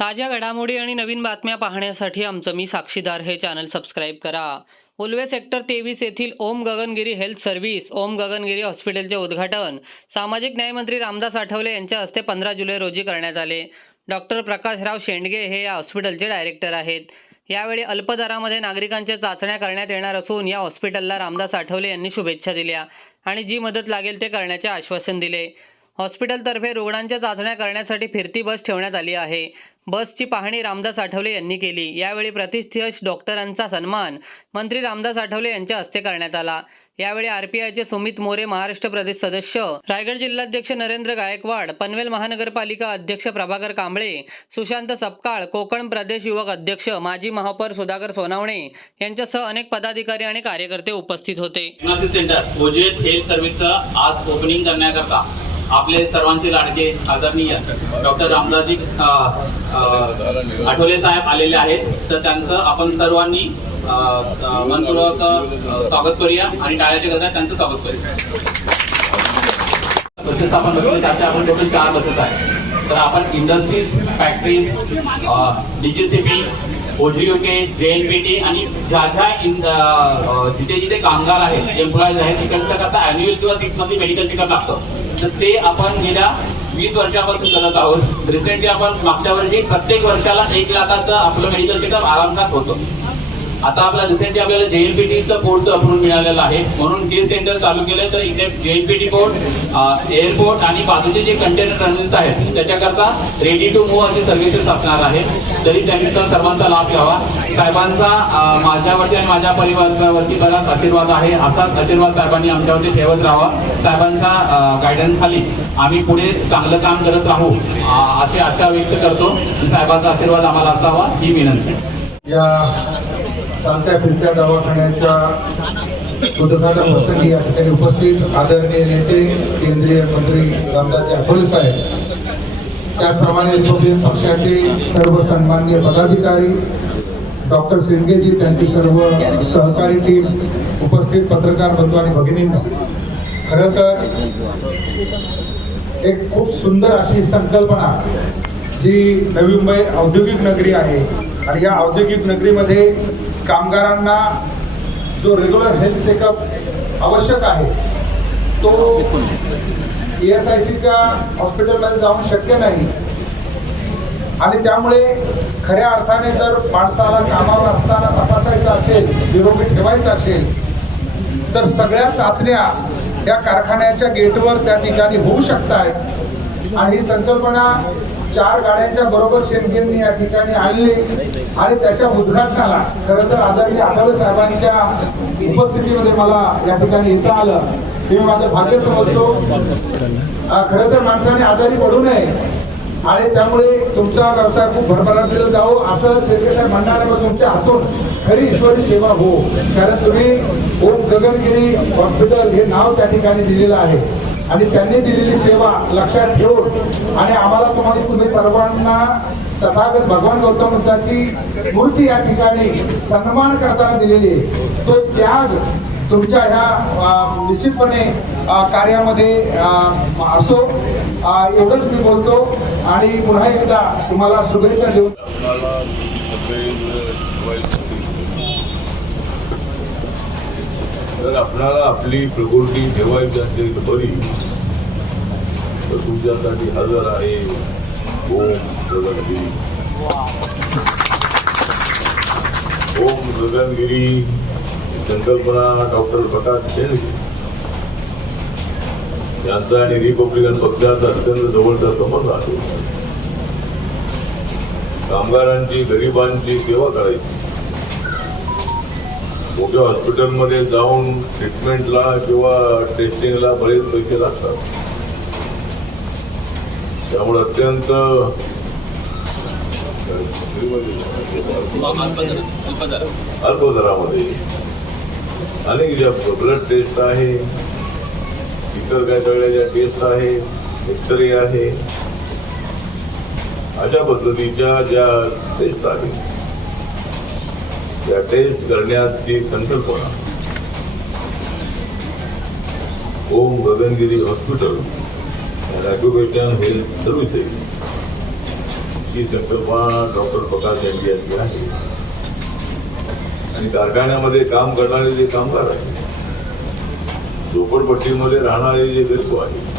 ताज्या घडामोडी आणि नवीन बातम्या पाहण्यासाठी आमचं मी साक्षीदार हे चॅनल सबस्क्राईब करा. उल्वे सेक्टर तेवीस येथील ओम गगनगिरी हेल्थ सर्व्हिस ओम गगनगिरी हॉस्पिटलचे उद्घाटन सामाजिक न्यायमंत्री रामदास आठवले यांच्या हस्ते पंधरा जुलै रोजी करण्यात आले. डॉक्टर प्रकाशराव शेंडगे हे या हॉस्पिटलचे डायरेक्टर आहेत. यावेळी अल्पदरामध्ये नागरिकांच्या चाचण्या करण्यात येणार असून या हॉस्पिटलला रामदास आठवले यांनी शुभेच्छा दिल्या आणि जी मदत लागेल ते करण्याचे आश्वासन दिले. हॉस्पिटलतर्फे रुग्णांच्या चाचण्या करण्यासाठी फिरती बस ठेवण्यात आली आहे. बसची पाहणी रामदास आठवले यांनी केली. यावेळी प्रतिष्ठित डॉक्टरांचा सन्मान मंत्री रामदास आठवले यांच्या हस्ते करण्यात आला. यावेळी आरपीआयचे सुमित मोरे महाराष्ट्र प्रदेश सदस्य रायगड जिल्हाध्यक्ष नरेंद्र गायकवाड पनवेल महानगरपालिका अध्यक्ष प्रभाकर कांबळे सुशांत सपकाळ कोकण प्रदेश युवक अध्यक्ष माजी महापौर सुधाकर सोनावणे यांच्यासह अनेक पदाधिकारी आणि कार्यकर्ते उपस्थित होते. सेंटर हेल्थ सर्व्हिसचं आज ओपनिंग करण्याकरता आपले सर्वांचे लाडके आदरणीय डॉक्टर रामदासजी आठवले साहेब आलेले आहेत. तर त्यांचं आपण सर्वांनी मनपूर्वक स्वागत करूया आणि टाळ्याच्या गजरात त्यांचं स्वागत करूया. बसेस आपण बघितलं त्याचे आपण टोटल चार बसेस आहेत तर आपण इंडस्ट्रीज फॅक्टरीज डीजीसीबी ओजीओके टी आणि ज्या ज्या जिथे जिथे कामगार आहेत एम्प्लॉईज आहेत तिकडच्या करता अॅन्युअल किंवा सिक्स मंथली मेडिकल चेकअप लागतं. तर ते आपण गेल्या वीस वर्षापासून करत आहोत. रिसेंटली आपण मागच्या वर्षी प्रत्येक वर्षाला एक लाखाचं आपलं मेडिकल चेकअप आरामसात होतं. आता आपला रिसेंटली आपल्याला जेएनपीटीचं बोर्डचं अप्रूव्ह मिळालेलं आहे. म्हणून हे सेंटर चालू केलं तर इथे जेएलपीटी बोर्ड एअरपोर्ट आणि बाजूचे जे कंटेनर टर्मिनल्स आहेत त्याच्याकरता रेडी टू मूव्ह असे सर्व्हिसेस असणार आहेत. तरी त्यांचा सर्वांचा लाभ घ्यावा. साहेबांचा माझ्यावरती आणि माझ्या परिवारावरती बराच आशीर्वाद आहे. असाच आशीर्वाद साहेबांनी आमच्यावरती ठेवत राहावा. साहेबांच्या गायडन्स खाली आम्ही पुढे चांगलं काम करत राहू असे आशा व्यक्त करतो. साहेबांचा आशीर्वाद आम्हाला असावा ही विनंती. चालत्या फिरत्या दवाखान्याच्या उद्घाटन प्रसंगी या ठिकाणी उपस्थित आदरणीय नेते केंद्रीय मंत्री रामदास आठवले साहेब. त्याचप्रमाणे रिपब्लिकन पक्षाचे सर्व सन्मान्य पदाधिकारी डॉक्टर शिंदेजी त्यांची सर्व सहकारी टीम उपस्थित पत्रकार बंधू आणि भगिनींना. खरं तर एक खूप सुंदर अशी संकल्पना जी नवी मुंबई औद्योगिक नगरी आहे. आणि या औद्योगिक नगरीमध्ये कामगारांना जो रेग्युलर हेल्थ चेकअप आवश्यक आहे तो ई एस आय सीच्या हॉस्पिटलमध्ये जाऊन शक्य नाही. आणि त्यामुळे खऱ्या अर्थाने जर माणसाला कामावर असताना तपासायचं असेल निरोगी ठेवायचं असेल तर सगळ्या चाचण्या या कारखान्याच्या गेटवर त्या ठिकाणी होऊ शकत आहेत आणि ही संकल्पना चार गाड्यांच्या बरोबर शेंडगेंनी या ठिकाणी आणले. आणि त्याच्या उद्घाटनाला खरं तर आदरणीय आठवले साहेबांच्या उपस्थितीमध्ये मला या ठिकाणी येता आलं. हे मी माझं भाग्य समजतो. खरं तर माणसाने आजारी पडू नये. आणि त्यामुळे तुमचा व्यवसाय खूप भरभराटीला जाऊ असं शेतकरी साहेब म्हणणार मग तुमच्या हातून खरी ईश्वरी सेवा हो. कारण तुम्ही ओम गगनगिरी हॉस्पिटल हे नाव त्या ठिकाणी दिलेलं आहे. आणि त्यांनी दिलेली सेवा लक्षात ठेवून आणि आम्हाला तुम्हाला तुम्ही सर्वांना तथागत भगवान गौतम बुद्धाची मूर्ती या ठिकाणी सन्मान करताना दिलेली तो त्याग तुमच्या ह्या निश्चितपणे कार्यामध्ये असो एवढंच मी बोलतो आणि पुन्हा एकदा तुम्हाला शुभेच्छा देऊन तर जर आपल्याला आपली प्रकृती ठेवायची असेल बरी. तर तुमच्यासाठी हजर आहे. ओम गगनगिरी ओम गगनगिरी संकल्पना डॉक्टर प्रकाश शेळके. यांचा आणि रिपब्लिकन पक्षाचा अत्यंत जवळचा संबंध आहे. कामगारांची गरिबांची सेवा करायची. मोठ्या हॉस्पिटलमध्ये जाऊन ट्रीटमेंटला किंवा टेस्टिंगला बरेच पैसे लागतात. त्यामुळे अत्यंत अल्पदरामध्ये. अनेक ज्या ब्लड टेस्ट आहे इतर काय सगळ्या ज्या टेस्ट आहे एक्सरे आहे अशा पद्धतीच्या ज्या टेस्ट आहेत त्या करण्याची संकल्पना. Om Gagangiri hospital and health services ही संकल्पना डॉक्टर प्रकाश यांची यांची आहे. आणि कारखान्यामध्ये काम करणारे जे कामगार आहेत झोपडपट्टीमध्ये राहणारे जे गरीब आहेत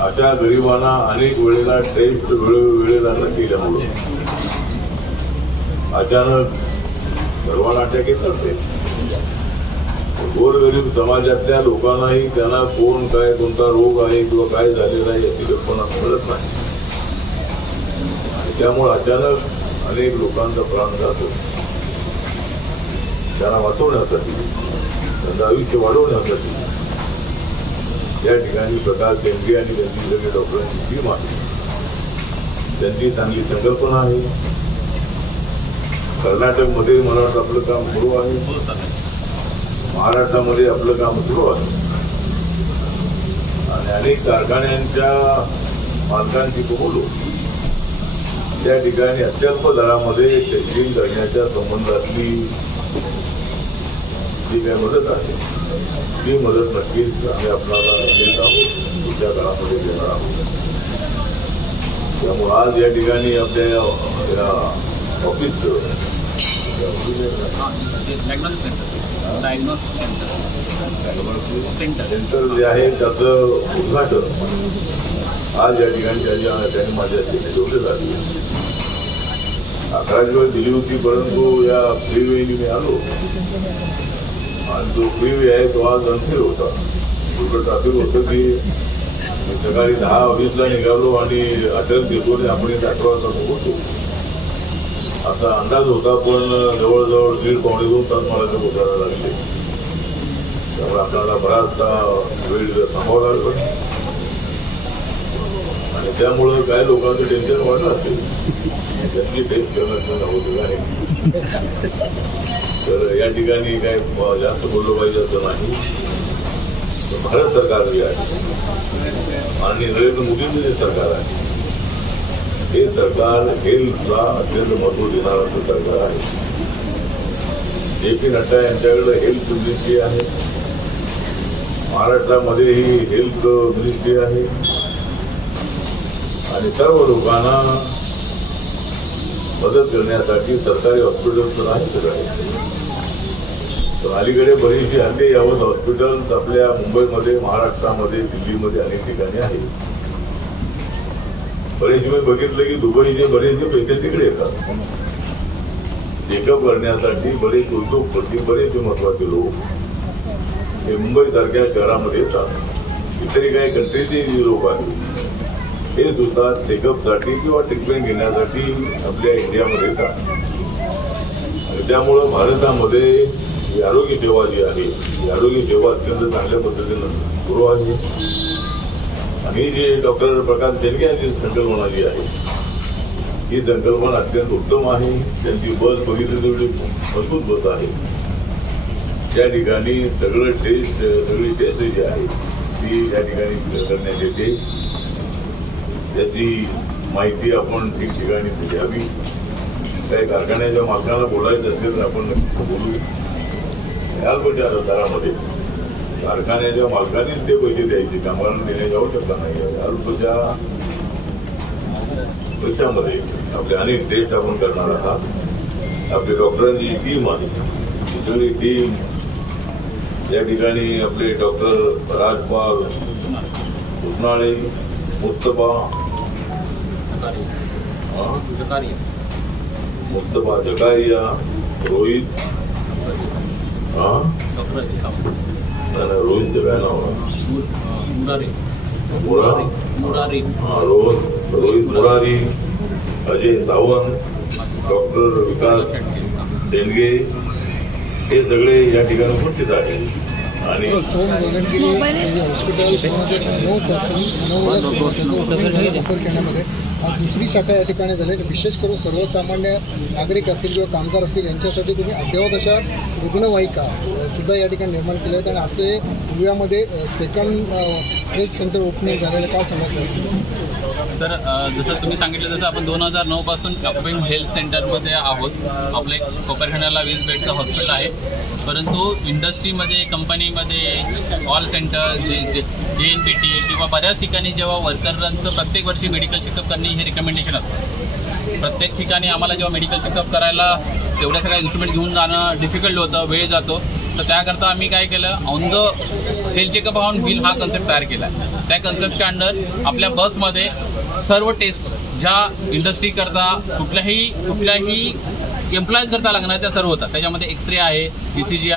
अशा गरिबांना अनेक वेळेला टेस्ट वेळोवेळेला न केल्यामुळे अचानक सर्वांना अटॅक येतात ते गोरगरीब समाजातल्या लोकांनाही त्यांना कोण काय कोणता रोग आहे किंवा काय झालेला आहे याची कल्पना मिळत नाही. आणि त्यामुळे अचानक अनेक लोकांचा प्राण जातो त्यांना वाचवण्यासाठी त्यांचं आयुष्य वाढवण्यासाठी. या ठिकाणी प्रकाश शेंडगे आणि त्यांची सगळे डॉक्टरांची टीम आहे. त्यांची चांगली संकल्पना आहे. कर्नाटकमध्ये मला वाटतं आपलं काम सुरू आहे. महाराष्ट्रामध्ये आपलं काम सुरू आहे. आणि अनेक कारखान्यांच्या मालकांची बोलू त्या ठिकाणी अत्यल्प दरामध्ये टेस्टिंग करण्याच्या संबंधातली जी काही मदत आहे ती मदत नक्कीच आम्ही आपल्याला देत आहोत. पुढच्या काळामध्ये देणार आहोत. त्यामुळे आज या ठिकाणी आपल्या या- ऑफिसचं diagnosis centre diagnosis centre centre centre जे आहे त्याचं उद्घाटन. आज या ठिकाणी त्यांनी माझ्या हस्ते ठेवले झाले. अकरा दिवस दिली होती परंतु या फ्रीवेनी मी आलो. आणि जो फ्रीवे आहे तो आज अंतिर होता. थोडं ट्रॅफिक होतं की सकाळी दहा ऑफिसला निघालो आणि अटल तिरकोने आपण इथे अठरा वाजता पोहोचतो असा अंदाज होता पण जवळजवळ दीड पावणे दोन तास मला ते पोचायला लागले. त्यामुळे आपल्याला बराचसा वेळ थांबावा लागला. आणि त्यामुळं काय लोकांचं टेन्शन वाढलं असेल? त्यातली टेस्ट करण्याचं नव्हतं काय तर या ठिकाणी काय जास्त बोललं पाहिजे असं नाही. तर भारत सरकार जे आहे. आणि नरेंद्र मोदींचं जे सरकार आहे हे सरकार हेल्थला अत्यंत महत्त्व देणारं सरकार आहे. जे पी नड्डा यांच्याकडे हेल्थ मिनिस्ट्री आहे. महाराष्ट्रामध्ये ही हेल्थ मिनिस्ट्री आहे. आणि सर्व लोकांना मदत करण्यासाठी सरकारी हॉस्पिटल तर आहेत आहे तर अलीकडे बरीचशी हल्ली यावत हॉस्पिटल्स आपल्या मुंबईमध्ये महाराष्ट्रामध्ये दिल्लीमध्ये अनेक ठिकाणी आहेत. बरेच मी बघितलं की दुबईचे बरेचसे पैसे तिकडे येतात. चेकअप करण्यासाठी बरेच उद्योगपती बरेच महत्त्वाचे लोक हे मुंबई सारख्या शहरामध्ये येतात. इतरही काही कंट्रीचे लोक आहेत. हे सुद्धा चेकअपसाठी किंवा ट्रीटमेंट घेण्यासाठी आपल्या इंडियामध्ये येतात. त्यामुळं भारतामध्ये ही आरोग्य सेवा जी आहे ही आरोग्य सेवा अत्यंत चांगल्या पद्धतीनं सुरू आहे. आणि जे डॉक्टर प्रकाश शेंडगे यांची संकल्पना जी आहे ही संकल्पना अत्यंत उत्तम आहे. त्यांची बस बघितली तेवढी मजबूत बस आहे. त्या ठिकाणी सगळं टेस्ट सगळी टेस्ट जी आहे ती त्या ठिकाणी करण्यात येते. त्याची माहिती आपण ठिकठिकाणी द्यावी. काही कारखान्याच्या मालकांना बोलायचं असेल तर आपण बोलू बोलू. अल्पच्या दरामध्ये कारखान्याच्या मालकाने ते पैसे द्यायचे. कामगारांना जाऊ शकत नाही. आहे तुझ्या पैशामध्ये आपले अनेक टेस्ट आपण करणार आहात. आपली डॉक्टरांची टीम आहे. सगळी टीम या ठिकाणी आपले डॉक्टर राजपाल उस्नाळे मुस्तफा. मुस्तफा जकारिया रोहित. हा? नाही, नाही, रोहितचं काय नाव आहे मुरा हा, रोहन रोहित मुरारी अजय सावंत डॉक्टर विकास शेंडगे हे सगळे या ठिकाणी उपस्थित आहेत. आणि म्हणजे हॉस्पिटल नऊ वापर करण्यामध्ये. आज दुसरी शाखा या ठिकाणी झाली. विशेष करून सर्वसामान्य नागरिक असतील किंवा कामगार असतील यांच्यासाठी तुम्ही अद्ययावत अशा रुग्णवाहिका सुद्धा या ठिकाणी निर्माण केले आहेत. आणि आजचे गोव्यामध्ये सेकंड हेल्थ सेंटर ओपनिंग झालेलं का सांगायचं सर जसं तुम्ही सांगितलं तसं आपण दोन हजार नऊ पासून हेल्थ सेंटरमध्ये आहोत. आपलं एक कोपरखंडाला वीस बेडचं हॉस्पिटल आहे. परंतु इंडस्ट्रीमध्ये कंपनीमध्ये कॉल सेंटर जे जे जे एन पी टी किंवा बऱ्याच ठिकाणी जेव्हा वर्करांचं प्रत्येक वर्षी मेडिकल चेकअप करणे हे रिकमेंडेशन असतं. प्रत्येक ठिकाणी आम्हाला जेव्हा मेडिकल चेकअप करायला एवढ्या सगळ्या इन्स्ट्रुमेंट घेऊन जाणं डिफिकल्ट होतं वेळ जातो. तर त्याकरता आम्ही काय केलं on the health checkup on bill हा कन्सेप्ट तयार केला. त्या कन्सेप्टच्या अंडर आपल्या बसमध्ये सर्व टेस्ट ज्या इंडस्ट्री करता कुठल्याही कुठल्याही एम्प्लॉईज करता लागणार त्या सर्व होतात. त्याच्यामध्ये एक्सरे आहे ई सी जी आहे